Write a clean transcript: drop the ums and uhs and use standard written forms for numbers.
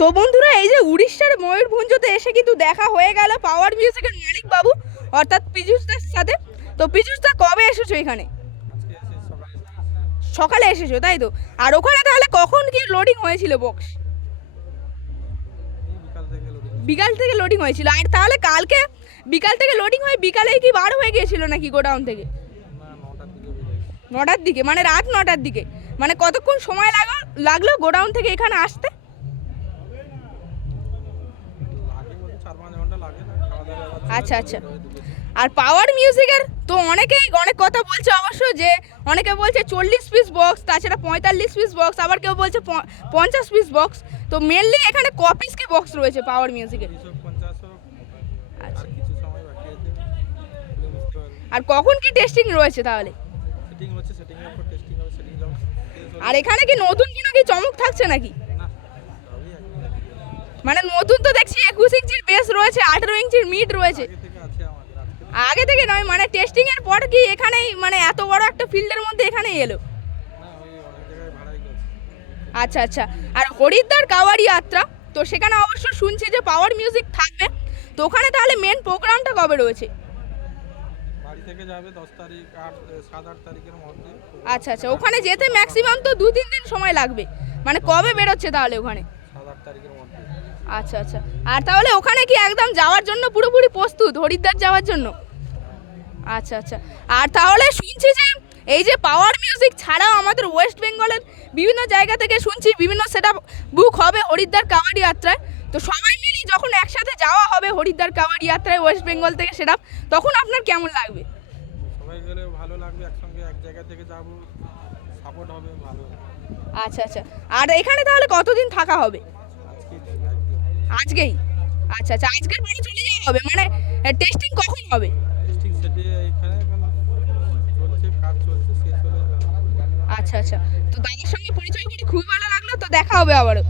তো বন্ধুরা, এই যে উড়িষ্যার ময়ূরভঞ্জতে এসে কিন্তু দেখা হয়ে গেল পাওয়ার মিউজিকের মালিক বাবু অর্থাৎ পীযূষদার সাথে। তো পীযূষদা, কবে এসেছো এখানে? সকালে এসেছো, তাই তো? আর ওখানে তাহলে কখন কি লোডিং হয়েছিল বক্স? বিকাল থেকে লোডিং হয়েছিল। আর তাহলে কালকে বিকাল থেকে লোডিং হয়ে বিকালেই কি বার হয়ে গিয়েছিল নাকি গোডাউন থেকে? 9টার দিকে, মানে রাত 9টার দিকে। মানে কতক্ষণ সময় লাগলো গোডাউন থেকে এখানে আসতে? আচ্ছা আচ্ছা। আর পাওয়ার মিউজিকের তো অনেকেই অনেক কথা বলছে অবশ্য, যে অনেকে বলছে 40 পিস বক্স, তাছাড়া 45 পিস বক্স, আবার কেউ বলছে 50 পিস বক্স। তো মেনলি এখানে ক পিস কি বক্স রয়েছে পাওয়ার মিউজিকের? আচ্ছা। আর কখন কি টেস্টিং রয়েছে তাহলে? আর এখানে কি নতুন কোনো কি চমক থাকছে নাকি? মানে নতুন তো দেখছি 21 ইঞ্চির বেস রয়েছে, 18 ইঞ্চির মিড রয়েছে। আগে থেকে নয়, মানে টেস্টিং এর পর কি এখানেই, মানে এত বড় একটা ফিল্ডের মধ্যে এখানেই এলো? আচ্ছা আচ্ছা। আর হরিদ্বার কাওয়াড়ি যাত্রা, তো সেখানে অবশ্য শুনছি যে পাওয়ার মিউজিক থাকবে। তো ওখানে তাহলে মেন প্রোগ্রামটা কবে রয়েছে? বাড়ি থেকে যাবে 10 তারিখ আর 7-8 তারিখের মধ্যে। আচ্ছা আচ্ছা। ওখানে যেতে ম্যাক্সিমাম তো 2-3 দিন সময় লাগবে। মানে কবে বেরোচ্ছে তাহলে ওখানে? 7-8 তারিখের মধ্যে। আচ্ছা আচ্ছা। আর তাহলে ওখানে কি একদম যাওয়ার জন্য পুরোপুরি প্রস্তুত হরিদ্বার যাওয়ার জন্য? আচ্ছা আচ্ছা। আর তাহলে শুনছি যে এই যে পাওয়ার মিউজিক ছাড়াও আমাদের ওয়েস্ট বেঙ্গলের বিভিন্ন জায়গা থেকে শুনছি বিভিন্ন সেটআপ বুক হবে হরিদ্বার কাওয়াড়ি যাত্রায়। তো সবাই মিলে যখন একসাথে যাওয়া হবে হরিদ্বার কাওয়াড়ি যাত্রায় ওয়েস্ট বেঙ্গল থেকে সেটআপ, তখন আপনার কেমন লাগবে? সবাই গেলে ভালো লাগবে, একসঙ্গে এক জায়গা থেকে যাব, সাপোর্ট হবে ভালো। আচ্ছা আচ্ছা। আর এখানে তাহলে কতদিন থাকা হবে? আজকেই। আজকেই? আচ্ছা আচ্ছা। আজকের পরে চলে যাওয়া হবে, মানে টেস্টিং কখন হবে? টেস্টিং সেটে এখানে চলছে, কাজ চলছে, শেষ হলে। আচ্ছা আচ্ছা। তো দাদার সঙ্গে পরিচয় করে খুবই ভালো লাগলো, তো দেখা হবে আবারও।